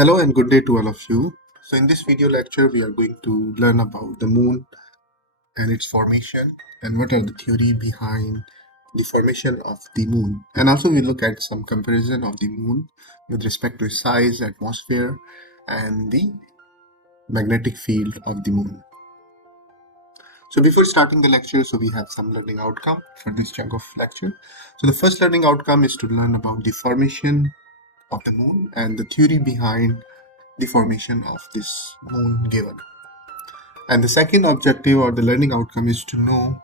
Hello and good day to all of you. So in this video lecture, we are going to learn about the moon and its formation and what are the theory behind the formation of the moon. And also we look at some comparison of the moon with respect to its size, atmosphere, and the magnetic field of the moon. So before starting the lecture, so we have some learning outcome for this chunk of lecture. So the first learning outcome is to learn about the formation of the moon and the theory behind the formation of this moon given. And the second objective or the learning outcome is to know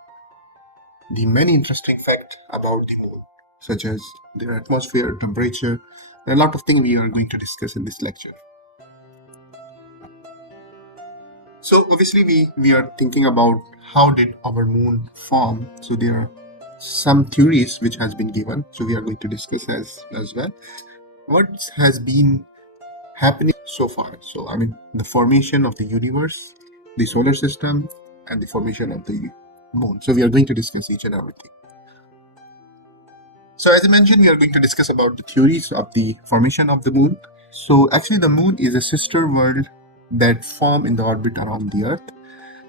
the many interesting facts about the moon, such as their atmosphere, temperature, and a lot of things we are going to discuss in this lecture. So obviously we are thinking about how did our moon form. So there are some theories which has been given. So we are going to discuss as well. What has been happening so far? So I mean the formation of the universe, the solar system, and the formation of the moon. So we are going to discuss each and everything. So as I mentioned, we are going to discuss about the theories of the formation of the moon. So actually the moon is a sister world that form in the orbit around the earth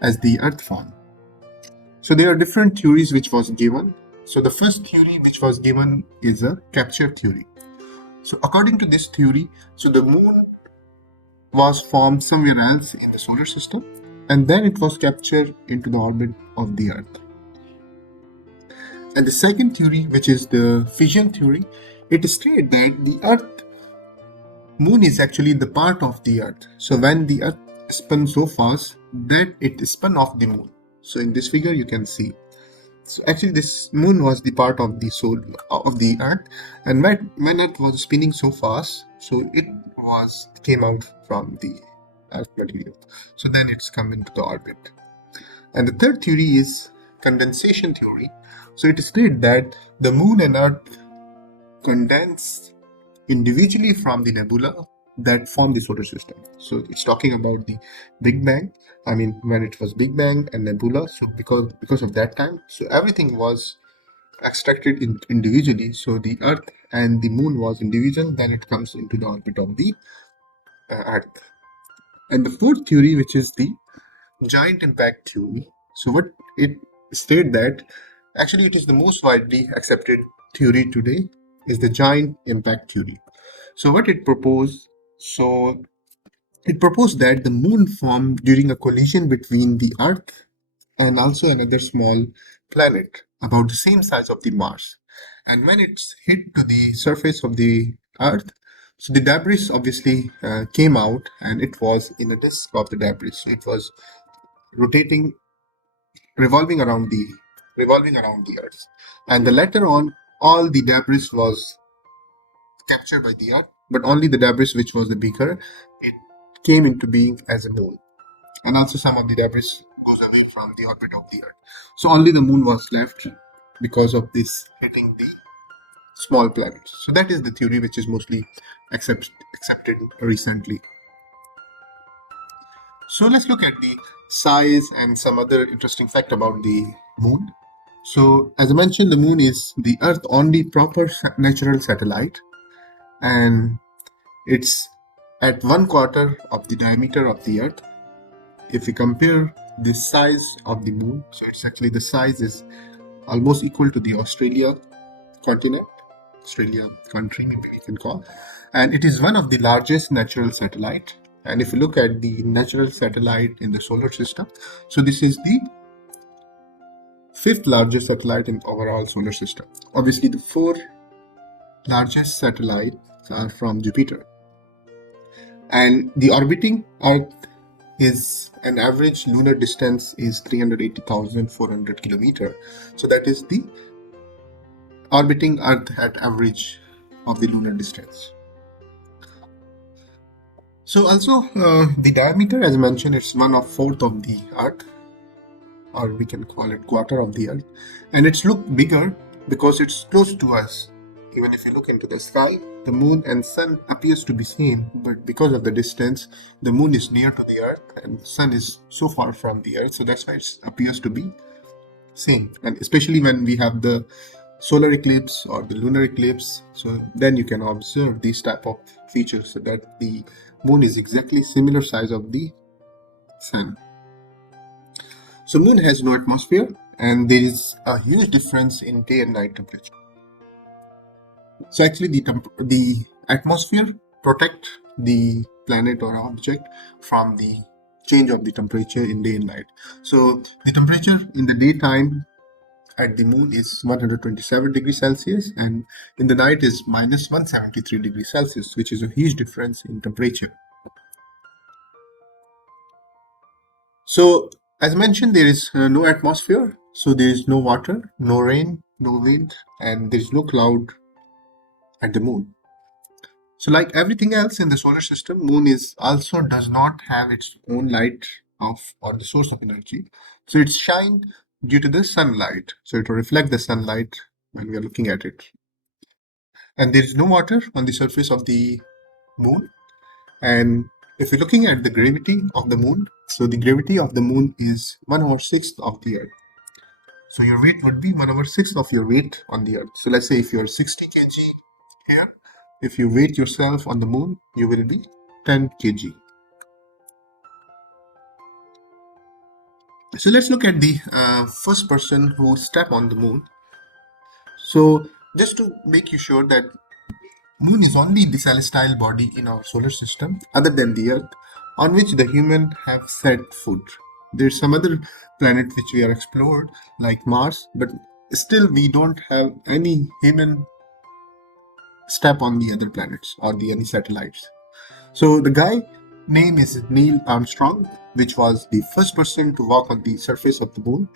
as the earth form. So there are different theories which was given. So the first theory which was given is a capture theory. So according to this theory, so the moon was formed somewhere else in the solar system and then it was captured into the orbit of the earth. And the second theory, which is the fission theory, it states that the earth moon is actually the part of the earth. So when the earth spun so fast that it spun off the moon. So in this figure you can see. So actually this moon was the part of the soul of the earth, and when earth was spinning so fast, so it came out from the earth material. So then it's come into the orbit. And the third theory is condensation theory. So it states that the moon and earth condense individually from the nebula that form the solar system. So it's talking about the Big Bang. I mean, when it was Big Bang and nebula. So because of that time, so everything was extracted individually. So the Earth and the Moon was individual. Then it comes into the orbit of the Earth. And the fourth theory, which is the giant impact theory. So what it states that actually it is the most widely accepted theory today is the giant impact theory. So what it proposed, so it proposed that the moon formed during a collision between the Earth and also another small planet about the same size of the Mars. And when it's hit to the surface of the Earth, so the debris obviously came out and it was in a disk of the debris. So it was rotating, revolving around the Earth. And the later on, all the debris was captured by the Earth, but only the debris which was the bigger, it came into being as a moon. And also some of the debris goes away from the orbit of the Earth. So only the moon was left because of this hitting the small planets. So that is the theory which is mostly accepted recently. So let's look at the size and some other interesting fact about the moon. So as I mentioned, the moon is the Earth only proper natural satellite, and it's at 1/4 of the diameter of the Earth. If we compare the size of the moon, so it's actually the size is almost equal to the Australia continent, Australia country maybe we can call, and it is one of the largest natural satellite. And if you look at the natural satellite in the solar system, so this is the fifth largest satellite in overall solar system. Obviously the four largest satellites are from Jupiter, and the orbiting Earth is an average lunar distance is 380,400 kilometer. So that is the orbiting Earth at average of the lunar distance. So also the diameter, as mentioned, it's 1/4 of the Earth, or we can call it quarter of the Earth, and it's look bigger because it's close to us. Even if you look into the sky, the moon and sun appears to be same, but because of the distance, the moon is near to the Earth and sun is so far from the Earth, so that's why it appears to be same. And especially when we have the solar eclipse or the lunar eclipse, so then you can observe these type of features, so that the moon is exactly similar size of the sun. So moon has no atmosphere, and there is a huge difference in day and night temperature. So actually the atmosphere protect the planet or object from the change of the temperature in day and night. So the temperature in the daytime at the moon is 127 degrees Celsius, and in the night is minus 173 degrees Celsius, which is a huge difference in temperature. So as mentioned, there is no atmosphere, so there is no water, no rain, no wind, and there is no cloud at the moon. So like everything else in the solar system, moon is also does not have its own light of or the source of energy. So it's shine due to the sunlight. So it will reflect the sunlight when we are looking at it. And there is no water on the surface of the moon. And if you're looking at the gravity of the moon, so the gravity of the moon is 1/6 of the Earth. So your weight would be 1/6 of your weight on the Earth. So let's say if you're 60 kg here, if you weight yourself on the moon, you will be 10 kg. So let's look at the first person who stepped on the moon. So just to make you sure that moon is only the celestial body in our solar system other than the Earth on which the human have set foot. There's some other planet which we are explored like Mars, but still we don't have any human step on the other planets or the any satellites. So the guy name is Neil Armstrong, which was the first person to walk on the surface of the moon.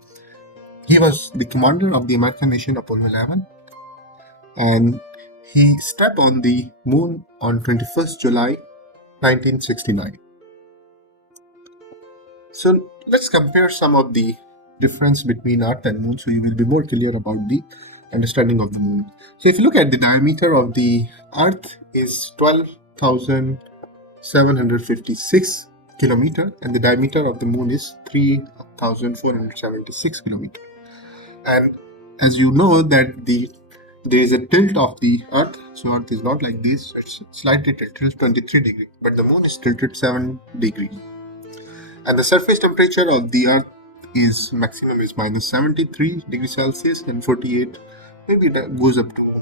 He was the commander of the American mission Apollo 11, and he stepped on the moon on 21st July 1969. So let's compare some of the difference between Earth and moon so you will be more clear about the understanding of the moon. So if you look at the diameter of the Earth is 12,756 kilometer, and the diameter of the moon is 3,476 kilometer. And as you know that there is a tilt of the Earth, so Earth is not like this, it's slightly tilted 23 degrees, but the moon is tilted 7 degrees. And the surface temperature of the Earth is maximum is minus 73 degrees Celsius and 48, maybe that goes up to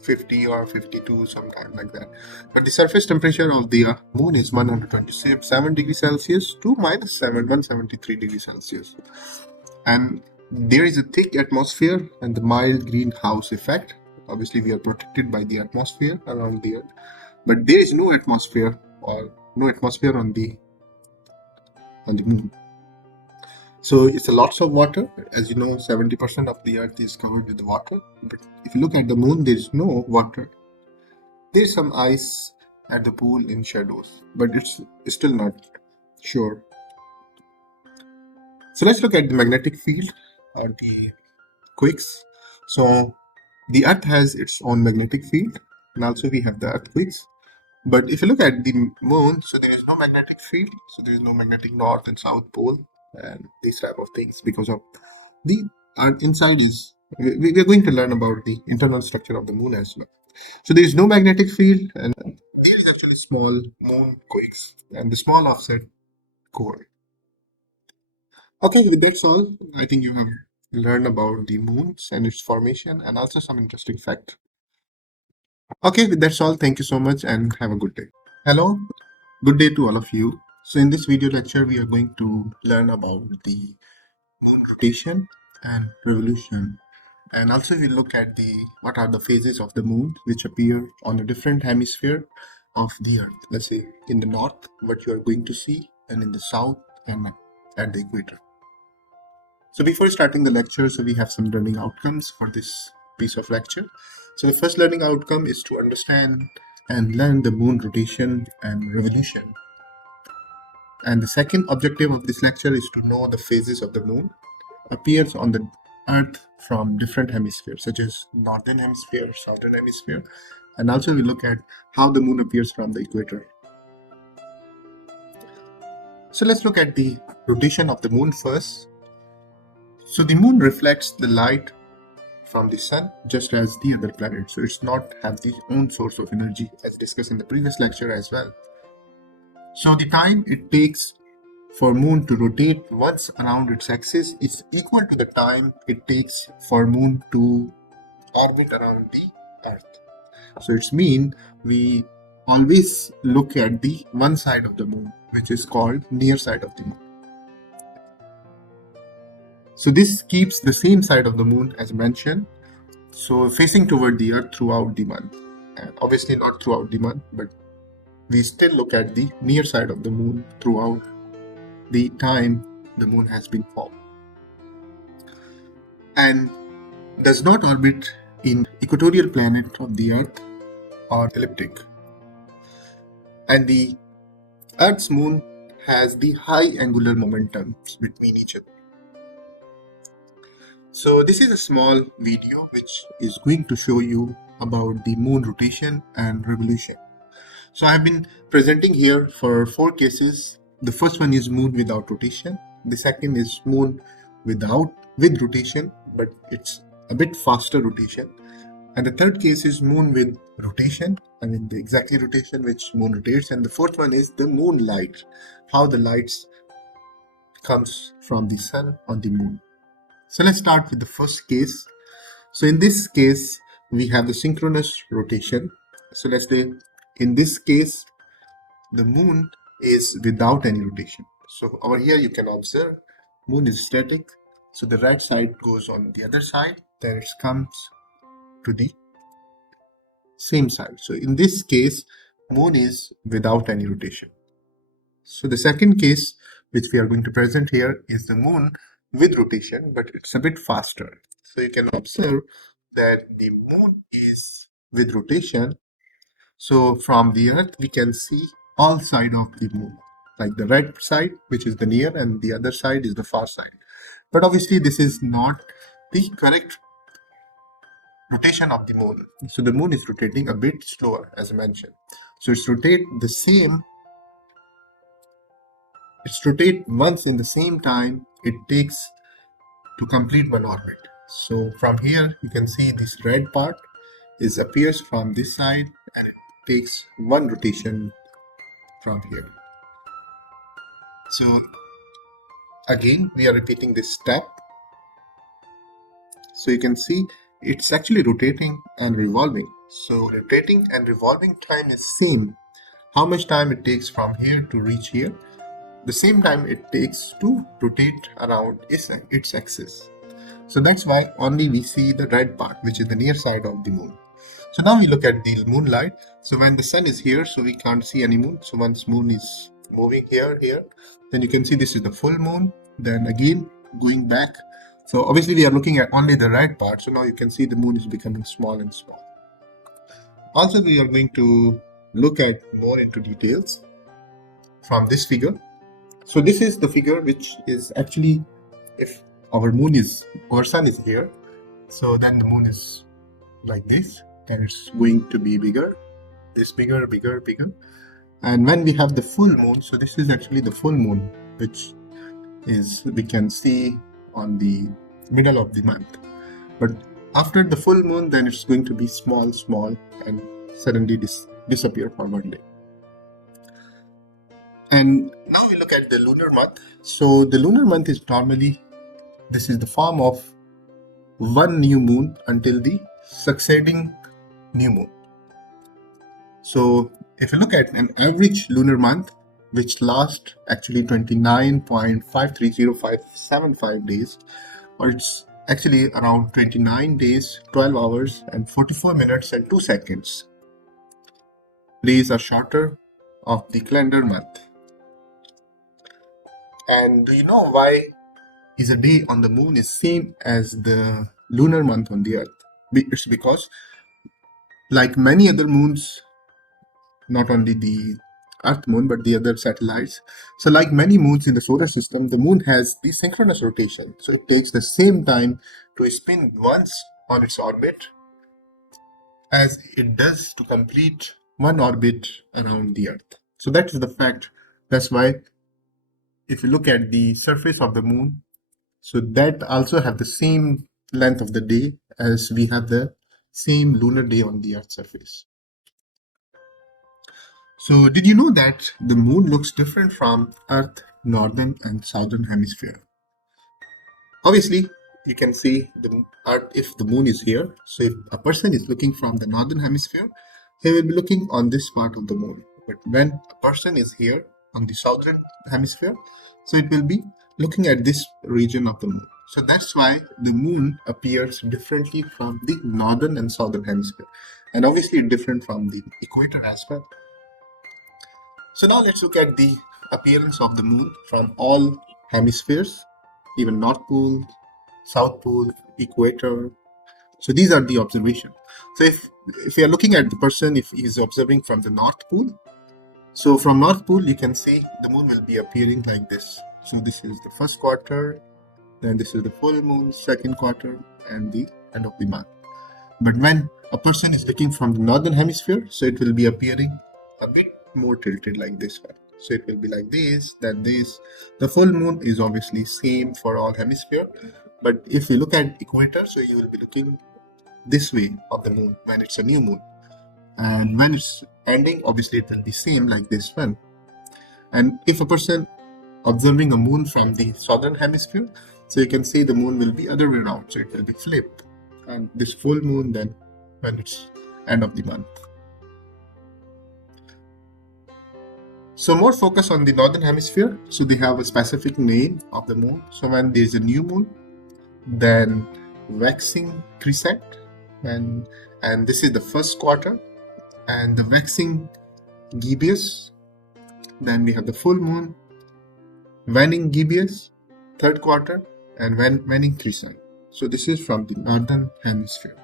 50 or 52 sometime like that. But the surface temperature of the moon is 127 degrees Celsius to minus 173 degrees Celsius. And there is a thick atmosphere and the mild greenhouse effect. Obviously we are protected by the atmosphere around the Earth, but there is no atmosphere or no atmosphere on the moon. So it's a lots of water. As you know, 70% of the Earth is covered with water. But if you look at the moon, there is no water. There is some ice at the pool in shadows, but it's still not sure. So let's look at the magnetic field or the quakes. So the Earth has its own magnetic field, and also we have the earthquakes. But if you look at the moon, so there is no magnetic field, so there is no magnetic north and south pole and these type of things because of the inside is we're going to learn about the internal structure of the moon as well. So there is no magnetic field, and there is actually small moon quakes and the small offset core. Okay, that's all. I think you have learned about the moons and its formation and also some interesting fact. Okay, that's all. Thank you so much and have a good day. Hello, good day to all of you. So in this video lecture, we are going to learn about the moon rotation and revolution. And also we'll look at what are the phases of the moon which appear on a different hemisphere of the Earth. Let's say in the north, what you are going to see, and in the south and at the equator. So before starting the lecture, so we have some learning outcomes for this piece of lecture. So the first learning outcome is to understand and learn the moon rotation and revolution. And the second objective of this lecture is to know the phases of the moon appears on the Earth from different hemispheres, such as northern hemisphere, southern hemisphere, and also we look at how the moon appears from the equator. So let's look at the rotation of the moon first. So the moon reflects the light from the sun just as the other planets, so it's not have its own source of energy as discussed in the previous lecture as well. So the time it takes for moon to rotate once around its axis is equal to the time it takes for moon to orbit around the earth. So it's mean we always look at the one side of the moon, which is called near side of the moon. So this keeps the same side of the moon as mentioned, so facing toward the earth throughout the month. And obviously not throughout the month, but we still look at the near side of the moon throughout the time the moon has been formed. And does not orbit in equatorial planet of the earth or elliptic. And the earth's moon has the high angular momentum between each other. So this is a small video which is going to show you about the moon rotation and revolution. So I have been presenting here for 4 cases. The first one is moon without rotation. The second is moon with rotation, but it's a bit faster rotation. And the third case is moon with rotation, I mean the exactly rotation which moon rotates. And the fourth one is the moonlight, how the lights comes from the sun on the moon. So let's start with the first case. So in this case, we have the synchronous rotation. So let's say in this case, the moon is without any rotation. So over here you can observe moon is static. So the right side goes on the other side, then it comes to the same side. So in this case, moon is without any rotation. So the second case which we are going to present here is the moon with rotation, but it's a bit faster. So you can observe that the moon is with rotation. So from the earth we can see all side of the moon, like the right side which is the near and the other side is the far side. But obviously this is not the correct rotation of the moon. So the moon is rotating a bit slower as I mentioned. So it's rotate once in the same time it takes to complete one orbit. So from here you can see this red part is appears from this side and it takes one rotation from here. So again we are repeating this step. So you can see it's actually rotating and revolving. So rotating and revolving time is same. How much time it takes from here to reach here? The same time it takes to rotate around its axis. So that's why only we see the red part, which is the near side of the moon. So now we look at the moonlight. So when the sun is here, so we can't see any moon. So once moon is moving here, then you can see this is the full moon. Then again going back. So obviously we are looking at only the red part. So now you can see the moon is becoming small and small. Also we are going to look at more into details from this figure. So this is the figure which is actually if our sun is here, so then the moon is like this, and it's going to be bigger, bigger. And when we have the full moon, so this is actually the full moon, which is we can see on the middle of the month. But after the full moon, then it's going to be small, and suddenly disappear for one day. And now we look at the lunar month. So the lunar month is normally, this is the form of one new moon until the succeeding new moon. So if you look at an average lunar month, which lasts actually 29.530575 days, or it's actually around 29 days, 12 hours and 44 minutes and 2 seconds. Days are shorter of the calendar month. And do you know why is a day on the moon is same as the lunar month on the earth? It's because like many other moons, not only the earth moon but the other satellites, so like many moons in the solar system, the moon has the synchronous rotation. So it takes the same time to spin once on its orbit as it does to complete one orbit around the earth. So that is the fact. That's why if you look at the surface of the moon, so that also have the same length of the day as we have the same lunar day on the earth's surface. So did you know that the moon looks different from Earth, northern and southern hemisphere? Obviously, you can see the Earth if the moon is here. So if a person is looking from the northern hemisphere, he will be looking on this part of the moon. But when a person is here on the southern hemisphere, so it will be looking at this region of the moon. So that's why the moon appears differently from the northern and southern hemisphere, and obviously different from the equator as well. So now let's look at the appearance of the moon from all hemispheres, even North Pole, South Pole, equator. So these are the observations. So if you are looking at the person, if he is observing from the North Pole, so from North Pole you can see the moon will be appearing like this. So this is the first quarter, then this is the full moon, second quarter, and the end of the month. But when a person is looking from the northern hemisphere, so it will be appearing a bit more tilted like this one. So it will be like this, then this. The full moon is obviously same for all hemisphere. But if you look at equator, so you will be looking this way of the moon when it's a new moon. And when it's ending, obviously it will be same like this one. And if a person observing a moon from the southern hemisphere, so you can see the moon will be other way around. So it will be flipped. And this full moon then when it's end of the month. So more focus on the northern hemisphere. So they have a specific name of the moon. So when there's a new moon, then waxing crescent, and this is the first quarter, and the waxing gibbous. Then we have the full moon, waning gibbous, third quarter, and waning crescent. So this is from the northern hemisphere.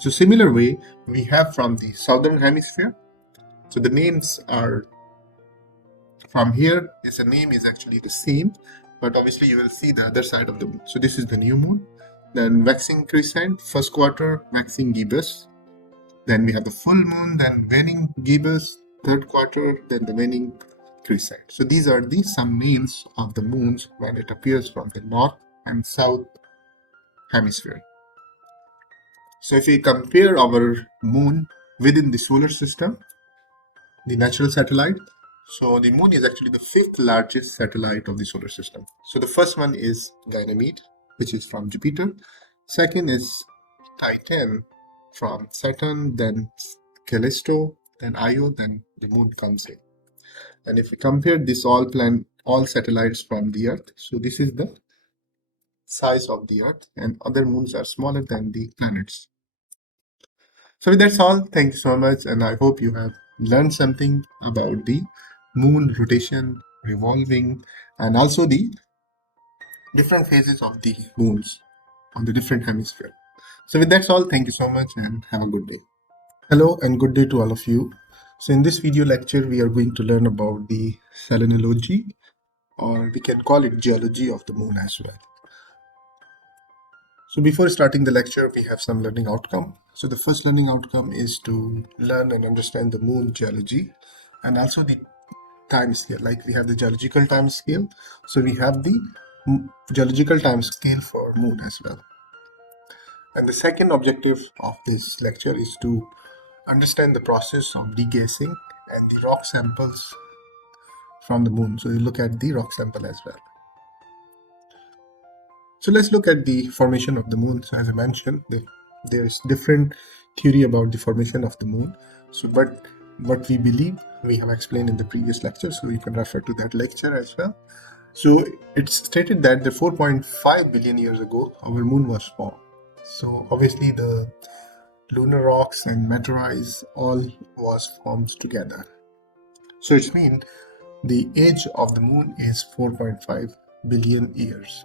So similar way we have from the southern hemisphere. So the names are from here is the name is actually the same, but obviously you will see the other side of the moon. So this is the new moon, then waxing crescent, first quarter, waxing gibbous. Then we have the full moon, then waning gibbous, third quarter, then the waning crescent. So these are the some names of the moons when it appears from the north and south hemisphere. So if we compare our moon within the solar system, the natural satellite, so the moon is actually the fifth largest satellite of the solar system. So the first one is Ganymede, which is from Jupiter. Second is Titan from Saturn, then Callisto, then Io, then the moon comes in. And if we compare this all satellites from the Earth, so this is the size of the Earth, and other moons are smaller than the planets. So that's all. Thank you so much, and I hope you have learned something about the moon rotation, revolving, and also the different phases of the moons on the different hemisphere. So with that's all, thank you so much and have a good day. Hello and good day to all of you. So in this video lecture, we are going to learn about the selenology, or we can call it geology of the moon as well. So before starting the lecture, we have some learning outcome. So the first learning outcome is to learn and understand the moon geology and also the time scale. Like we have the geological time scale, so we have the geological time scale for moon as well. And the second objective of this lecture is to understand the process of degassing and the rock samples from the moon. So you look at the rock sample as well. So let's look at the formation of the moon. So as I mentioned, there is different theory about the formation of the moon. So but what we believe we have explained in the previous lecture, so you can refer to that lecture as well. So it's stated that the 4.5 billion years ago our moon was formed. So obviously the lunar rocks and meteorites all was formed together. So it means the age of the moon is 4.5 billion years.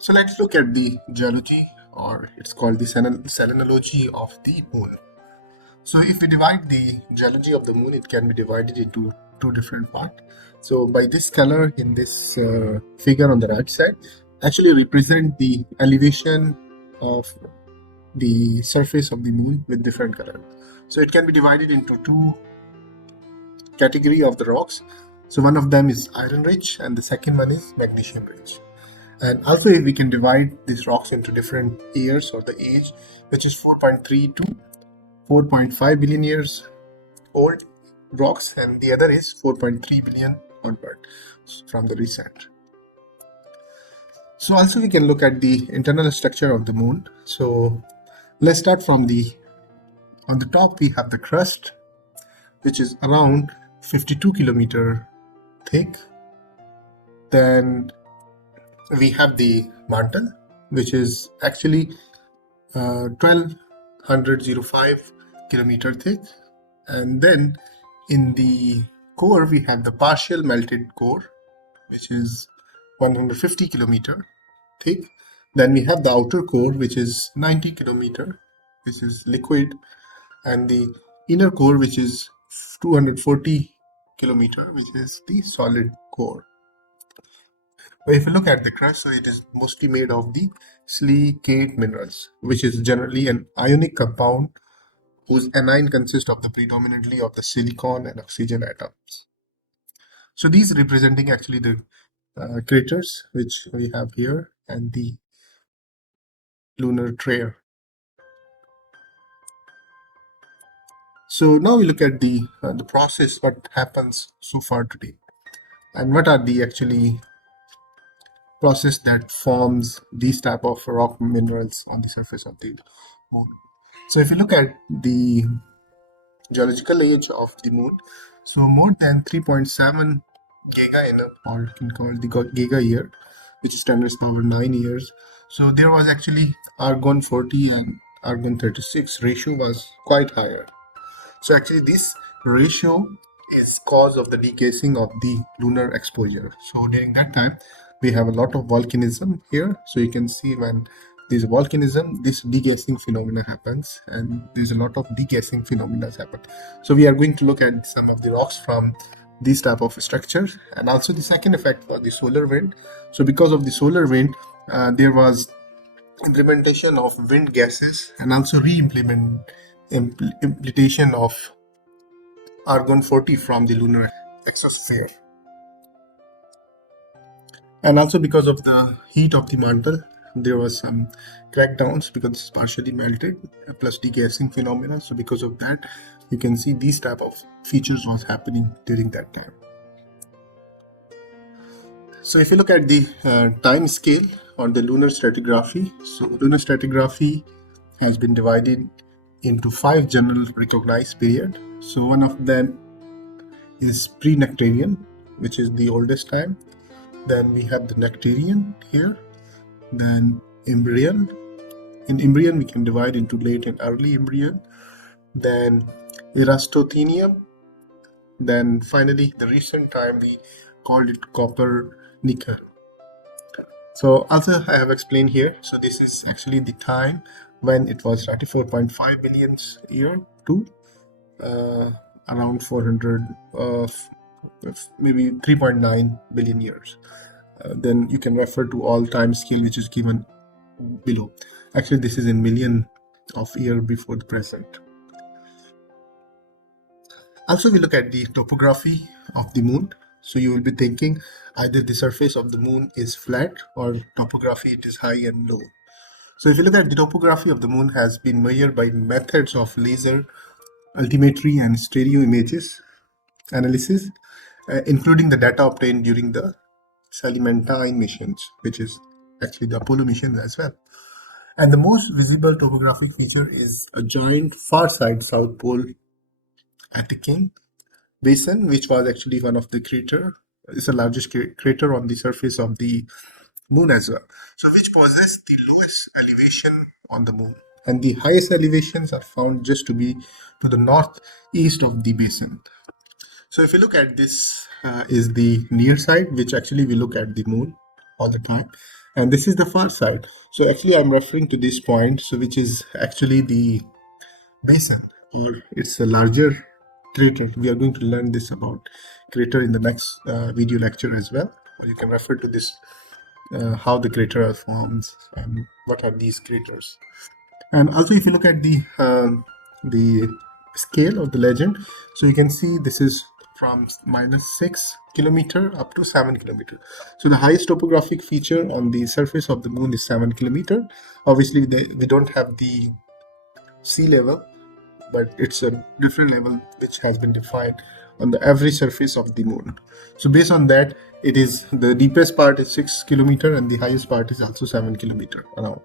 So let's look at the geology, or it's called the selenology of the moon. So if we divide the geology of the moon, it can be divided into two different parts. So by this color in this figure on the right side actually represent the elevation of the surface of the moon with different color. So it can be divided into two category of the rocks. So one of them is iron rich and the second one is magnesium rich. And also we can divide these rocks into different years or the age, which is 4.3 to 4.5 billion years, old rocks, and the other is 4.3 billion onward from the recent. So also we can look at the internal structure of the moon. So let's start from on the top we have the crust, which is around 52 kilometer thick. Then we have the mantle, which is actually 1205 kilometer thick. And then in the core we have the partial melted core, which is 150 kilometer thick. Then we have the outer core, which is 90 kilometer, which is liquid, and the inner core, which is 240 kilometer, which is the solid core. But if you look at the crust, so it is mostly made of the silicate minerals, which is generally an ionic compound whose anion consists of the predominantly of the silicon and oxygen atoms. So these representing actually the craters which we have here and the lunar trail. So now we look at the process what happens so far today, and what are the actually process that forms these type of rock minerals on the surface of the moon. So if you look at the geological age of the moon, so more than 3.7 giga annum, or you can call it the giga year, which is 10 raised to power 9 years. So there was actually argon 40 and argon 36 ratio was quite higher. So actually this ratio is cause of the decasing of the lunar exposure. So during that time we have a lot of volcanism here. So you can see when there's volcanism, this degassing phenomena happens, and there's a lot of degassing phenomena happen. So we are going to look at some of the rocks from these type of structures. And also the second effect was the solar wind. So because of the solar wind, there was implementation of wind gases and also implementation of argon 40 from the lunar exosphere. And also because of the heat of the mantle, there was some crackdowns because it's partially melted, plus degassing phenomena. So because of that, you can see these type of features was happening during that time. So if you look at the time scale on the lunar stratigraphy, so lunar stratigraphy has been divided into 5 general recognized period. So one of them is pre-Nectarian, which is the oldest time. Then we have the Nectarian here, then Imbrian. In Imbrian we can divide into late and early Imbrian, then Eratosthenium, then finally the recent time we called it Copernican. So also I have explained here, so this is actually the time when it was 34.5 billion year to around 400 maybe 3.9 billion years. Then you can refer to all time scale which is given below. Actually this is in million of year before the present. Also we look at the topography of the moon. So you will be thinking either the surface of the moon is flat or topography it is high and low. So if you look at the topography of the moon has been measured by methods of laser, altimetry and stereo images analysis, including the data obtained during the Celementine missions, which is actually the Apollo missions as well. And the most visible topographic feature is a giant far side South Pole Atacama Basin, which was actually one of the crater. It's the largest crater on the surface of the moon as well. So which possesses the lowest elevation on the moon. And the highest elevations are found just to be to the northeast of the basin. So if you look at this is the near side, which actually we look at the moon all the time. And this is the far side. So actually I'm referring to this point, so which is actually the basin, or it's a larger crater. We are going to learn this about crater in the next video lecture as well. You can refer to this, how the crater forms and what are these craters. And also if you look at the scale of the legend, so you can see this is from -6 kilometer up to 7 kilometer. So the highest topographic feature on the surface of the moon is 7 kilometer. Obviously we don't have the sea level but it's a different level which has been defined on the average surface of the moon. So based on that, it is the deepest part is 6 kilometer and the highest part is also 7 kilometer around.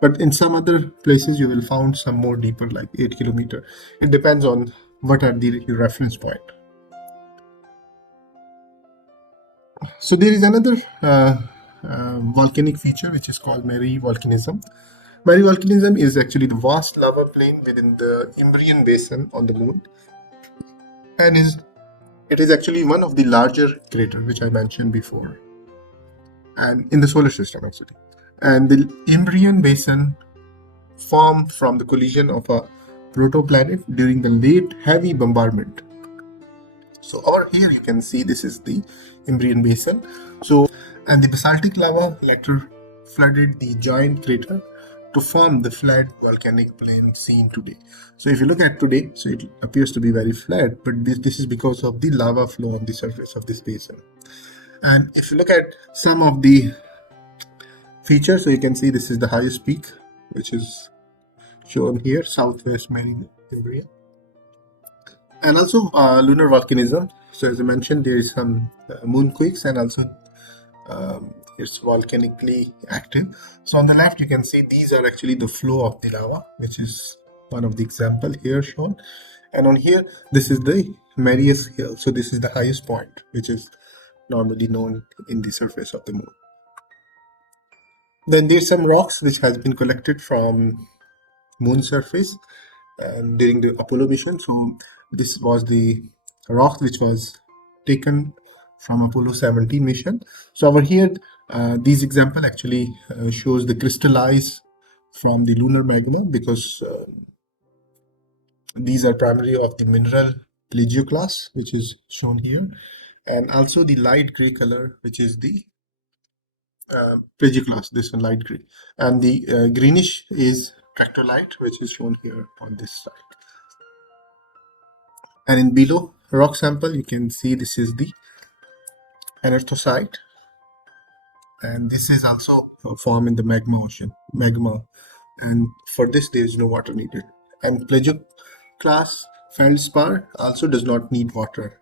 But in some other places you will find some more deeper, like 8 kilometer. It depends on what are the reference point. So there is another volcanic feature which is called Mare volcanism. Mare volcanism is actually the vast lava plain within the Imbrian basin on the moon, and it is actually one of the larger craters which I mentioned before, and in the solar system actually. And the Imbrian basin formed from the collision of a protoplanet during the late heavy bombardment. So over here you can see this is the Imbrian basin. And the basaltic lava later flooded the giant crater to form the flat volcanic plain seen today. So if you look at today, so it appears to be very flat, but this is because of the lava flow on the surface of this basin. And if you look at some of the features, so you can see this is the highest peak, which is shown here, southwest Imbrian. And also lunar volcanism. So as I mentioned, there is some moonquakes, and also it's volcanically active. So on the left you can see these are actually the flow of the lava, which is one of the example here shown. And on here this is the Marius Hill. So this is the highest point which is normally known in the surface of the moon. Then there's some rocks which has been collected from moon surface during the Apollo mission. So this was the rock which was taken from Apollo 17 mission. So over here, these example actually shows the crystallize from the lunar magma, because these are primarily of the mineral plagioclase, which is shown here, and also the light gray color, which is the plagioclase, this one light gray, and the greenish is tractolite, which is shown here on this side. And in below rock sample you can see this is the anorthosite, and this is also formed in the magma, and for this there is no water needed. And plagioclase feldspar also does not need water,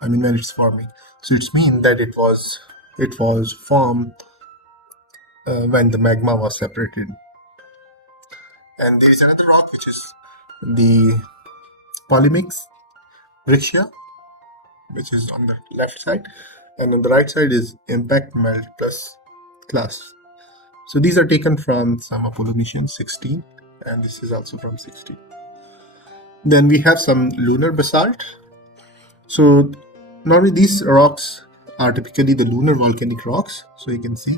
I mean when it's forming. So it's mean that it was formed when the magma was separated. And there is another rock which is the polymix breccia, which is on the left side, and on the right side is impact melt plus class. So these are taken from some Apollo mission 16, and this is also from 16. Then we have some lunar basalt. So normally these rocks are typically the lunar volcanic rocks. So you can see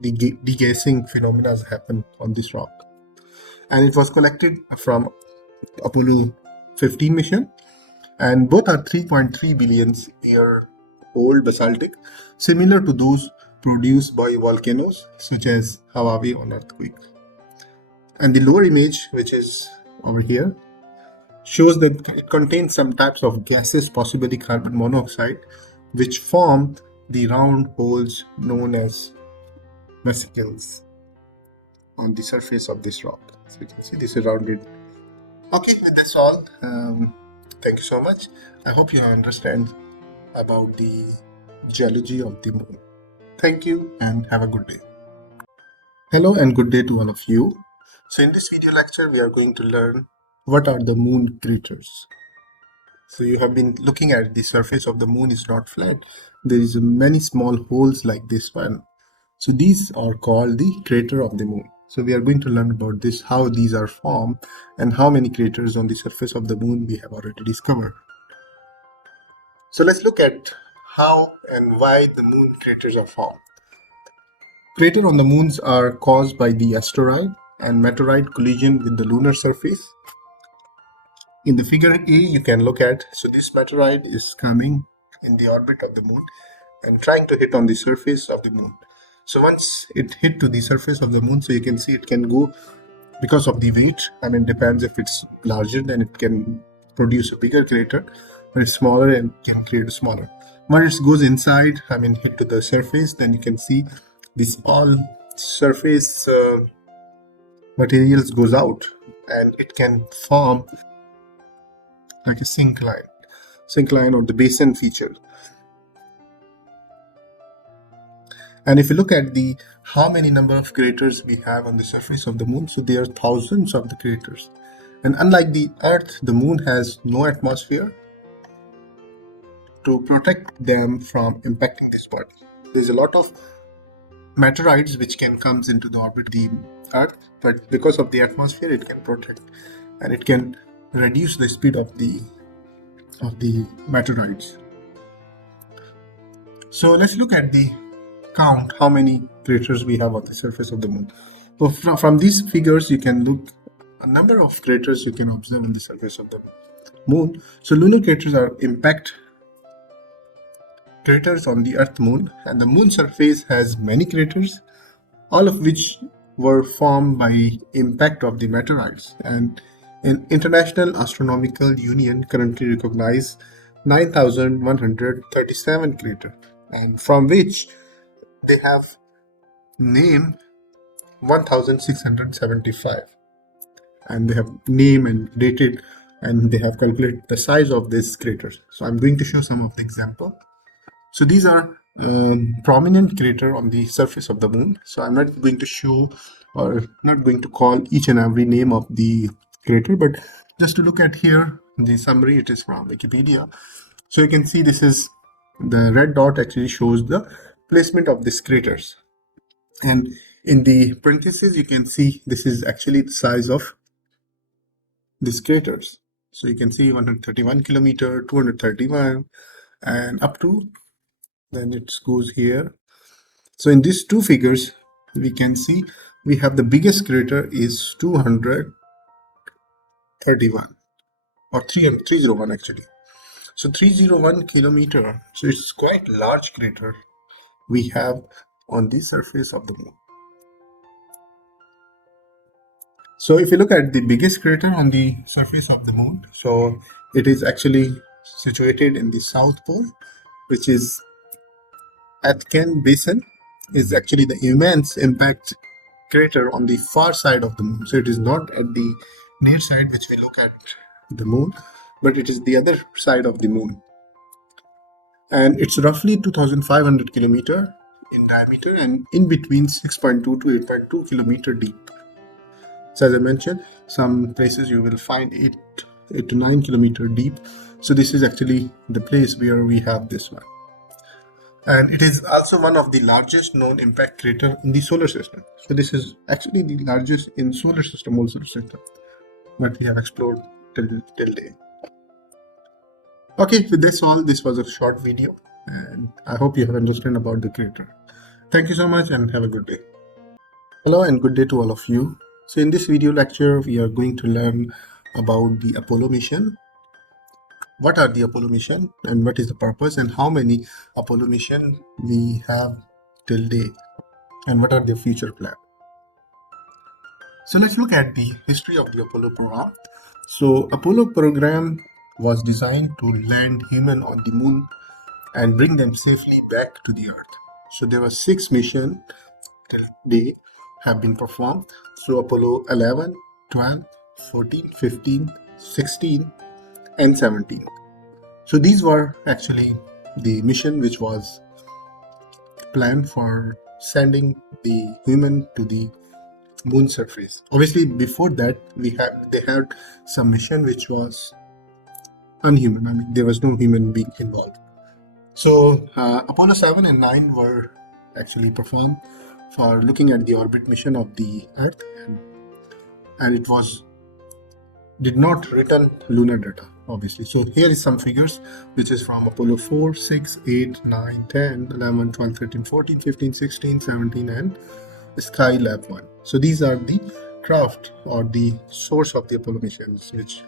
the degassing phenomena happen on this rock, and it was collected from Apollo 15 mission. And both are 3.3 billion year old basaltic, similar to those produced by volcanoes such as Hawaii on earthquake. And the lower image, which is over here, shows that it contains some types of gases, possibly carbon monoxide, which form the round holes known as vesicles on the surface of this rock. So you can see this is rounded. Okay, that's all. Thank you so much. I hope you understand about the geology of the moon. Thank you and have a good day. Hello and good day to all of you. So in this video lecture, we are going to learn what are the moon craters. So you have been looking at the surface of the moon is not flat. There is many small holes like this one. So these are called the crater of the moon. So we are going to learn about this, how these are formed, and how many craters on the surface of the moon we have already discovered. So let's look at how and why the moon craters are formed. Craters on the moons are caused by the asteroid and meteorite collision with the lunar surface. In the figure A, you can look at, so this meteorite is coming in the orbit of the moon and trying to hit on the surface of the moon. So once it hit to the surface of the moon, so you can see it can go, because of the weight, I mean depends, if it's larger then it can produce a bigger crater, when it's smaller and can create a smaller. When it goes inside, I mean hit to the surface, then you can see this all surface materials goes out, and it can form like a syncline or the basin feature. And if you look at the how many number of craters we have on the surface of the moon, so there are thousands of the craters. And unlike the Earth, the moon has no atmosphere to protect them from impacting this body. There's a lot of meteorites which can comes into the orbit of the Earth, but because of the atmosphere, it can protect and it can reduce the speed of the meteorites. So let's look at the count how many craters we have on the surface of the moon. So from these figures, you can look a number of craters you can observe on the surface of the moon. So lunar craters are impact craters on the Earth moon, and the moon surface has many craters, all of which were formed by impact of the meteorites. And an International Astronomical Union currently recognizes 9,137 craters, and from which they have named 1,675, and they have named and dated, and they have calculated the size of these craters. So I'm going to show some of the example. So these are prominent crater on the surface of the moon. So I'm not going to show or not going to call each and every name of the crater, but just to look at here the summary, it is from Wikipedia. So you can see this is the red dot actually shows the placement of these craters, and in the parentheses you can see this is actually the size of these craters. So you can see 131 kilometer, 231, and up to then it goes here. So in these two figures we can see we have the biggest crater is 231 or 301 actually. So 301 kilometer, so it's quite large crater we have on the surface of the moon. So if you look at the biggest crater on the surface of the moon, so it is actually situated in the South Pole, which is Aitken Basin, is actually the immense impact crater on the far side of the moon. So it is not at the near side which we look at the moon, but it is the other side of the moon. And it's roughly 2,500 kilometer in diameter and in between 6.2 to 8.2 kilometer deep. So as I mentioned, some places you will find 8 to 9 kilometer deep. So this is actually the place where we have this one. And it is also one of the largest known impact crater in the solar system. So this is actually the largest in solar system, whole solar system, that we have explored till date. Okay, with this all, this was a short video, and I hope you have understood about the crater. Thank you so much and have a good day. Hello and good day to all of you. So in this video lecture, we are going to learn about the Apollo mission. What are the Apollo mission and what is the purpose, and how many Apollo mission we have till date, and what are their future plans. So let's look at the history of the Apollo program. So Apollo program was designed to land human on the moon and bring them safely back to the Earth. So there were 6 missions till date have been performed. So Apollo 11, 12, 14, 15, 16, and 17. So these were actually the mission which was planned for sending the human to the moon surface. Obviously, before that, they had some mission which was unhuman. I mean, there was no human being involved. So Apollo 7 and 9 were actually performed for looking at the orbit mission of the Earth, and it did not return lunar data, obviously. So here is some figures which is from Apollo 4, 6, 8, 9, 10, 11, 12, 13, 14, 15, 16, 17, and Skylab 1. So these are the craft or the source of the Apollo missions which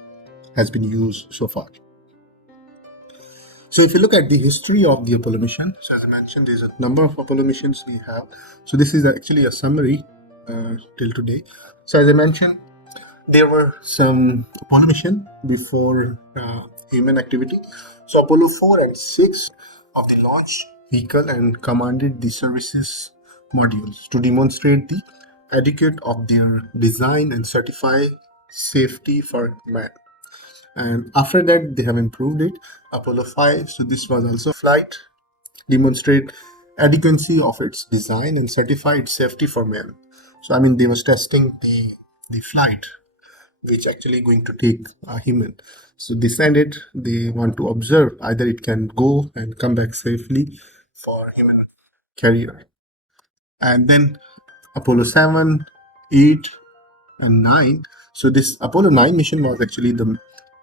has been used so far. So if you look at the history of the Apollo mission, so as I mentioned, there's a number of Apollo missions we have. So this is actually a summary till today. So as I mentioned, there were some Apollo mission before human activity. So Apollo 4 and 6 of the launch vehicle and commanded the services modules to demonstrate the adequate of their design and certify safety for man. And after that, they have improved it. Apollo 5, so this was also flight, demonstrate adequacy of its design and certify its safety for man. So I mean, they was testing the flight, which actually going to take a human. So they send it. They want to observe either it can go and come back safely for human carrier. And then Apollo 7, 8, and 9. So this Apollo 9 mission was actually the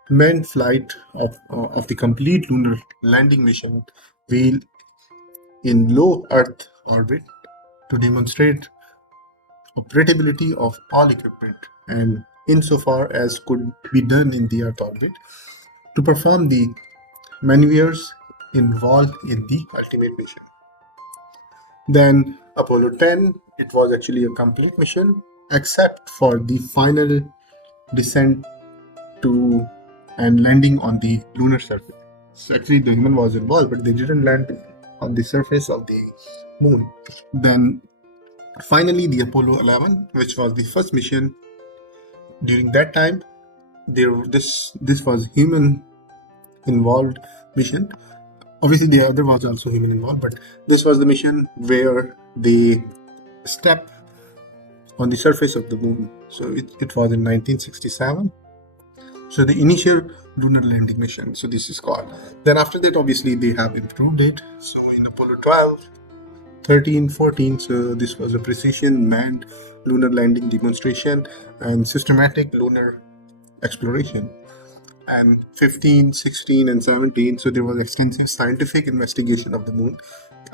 manned flight of the complete lunar landing mission wheel in low Earth orbit to demonstrate operability of all equipment and insofar as could be done in the Earth orbit to perform the maneuvers involved in the ultimate mission. Then Apollo 10, it was actually a complete mission except for the final descent to and landing on the lunar surface. So actually the human was involved, but they didn't land on the surface of the moon. Then finally the Apollo 11, which was the first mission. During that time, this was human involved mission. Obviously the other was also human involved, but this was the mission where they step on the surface of the moon. So it was in 1967. So the initial lunar landing mission. So this is called. Then after that, obviously they have improved it. So in Apollo 12, 13, 14. So this was a precision manned lunar landing demonstration and systematic lunar exploration. And 15, 16, and 17. So there was extensive scientific investigation of the moon.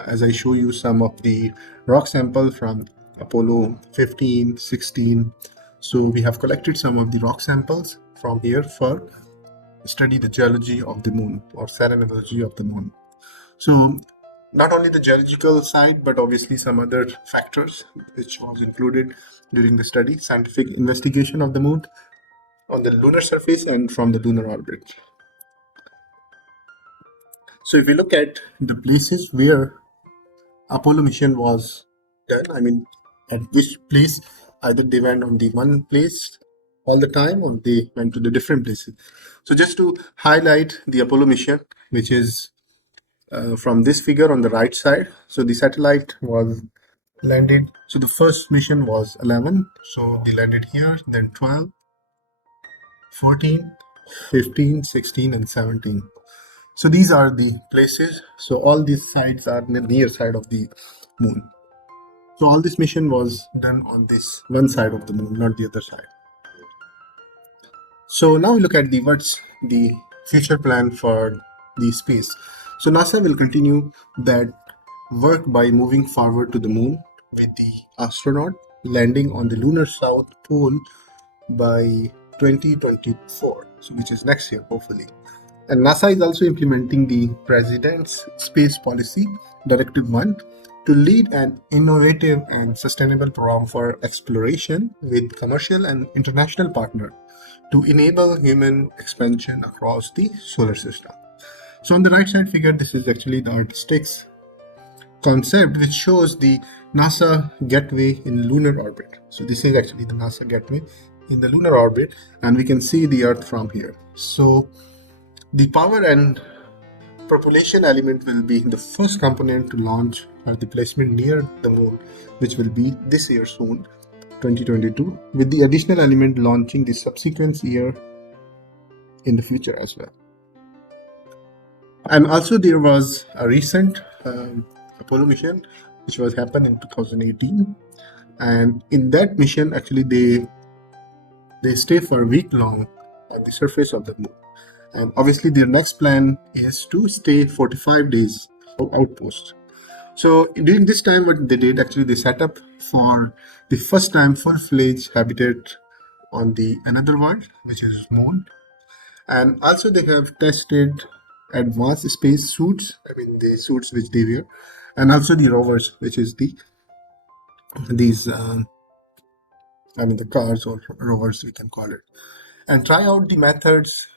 As I show you some of the rock sample from Apollo 15, 16. So we have collected some of the rock samples from here for study the geology of the moon or serenity of the moon. So not only the geological side, but obviously some other factors which was included during the study, scientific investigation of the moon on the lunar surface and from the lunar orbit. So if we look at the places where Apollo mission was done, I mean, at which place either they went on the one place all the time or they went to the different places. So just to highlight the Apollo mission, which is from this figure on the right side. So the satellite was landed. So the first mission was 11. So they landed here, then 12, 14, 15, 16, and 17. So these are the places. So all these sides are near side of the moon. So all this mission was done on this one side of the moon, not the other side. So now we look at what's the future plan for the space. So NASA will continue that work by moving forward to the moon with the astronaut landing on the lunar south pole by 2024, so which is next year, hopefully. And NASA is also implementing the President's Space Policy, Directive 1, to lead an innovative and sustainable program for exploration with commercial and international partners to enable human expansion across the solar system. So on the right side figure, this is actually the artistics concept which shows the NASA Gateway in lunar orbit. So this is actually the NASA Gateway in the lunar orbit, and we can see the Earth from here. So the power and propulsion element will be the first component to launch at the placement near the moon, which will be this year soon, 2022, with the additional element launching the subsequent year in the future as well. And also there was a recent Apollo mission which was happened in 2018, and in that mission actually they stay for a week long on the surface of the moon. And obviously their next plan is to stay 45 days outpost. So during this time what they did, actually they set up for the first time full-fledged habitat on the another world, which is moon. And also they have tested advanced space suits, I mean the suits which they wear, and also the rovers, which is these the cars or rovers we can call it, and try out the methods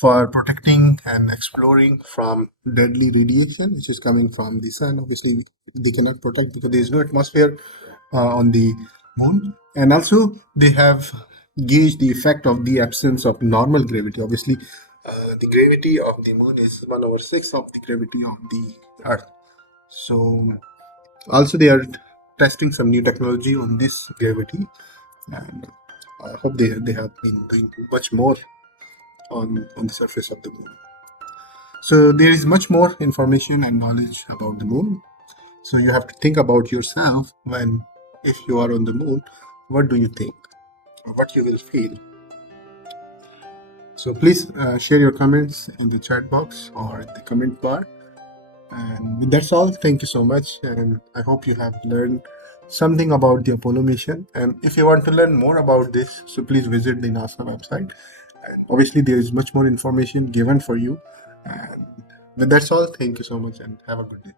for protecting and exploring from deadly radiation which is coming from the sun. Obviously they cannot protect because there is no atmosphere on the moon, and also they have gauged the effect of the absence of normal gravity. Obviously, the gravity of the moon is 1/6 of the gravity of the Earth. So also they are testing some new technology on this gravity, and I hope they have been doing much more on the surface of the moon. So there is much more information and knowledge about the moon. So you have to think about yourself when, if you are on the moon, what do you think or what you will feel. So please share your comments in the chat box or in the comment bar. And that's all. Thank you so much. And I hope you have learned something about the Apollo mission. And if you want to learn more about this, so please visit the NASA website. And obviously, there is much more information given for you. And that's all. Thank you so much and have a good day.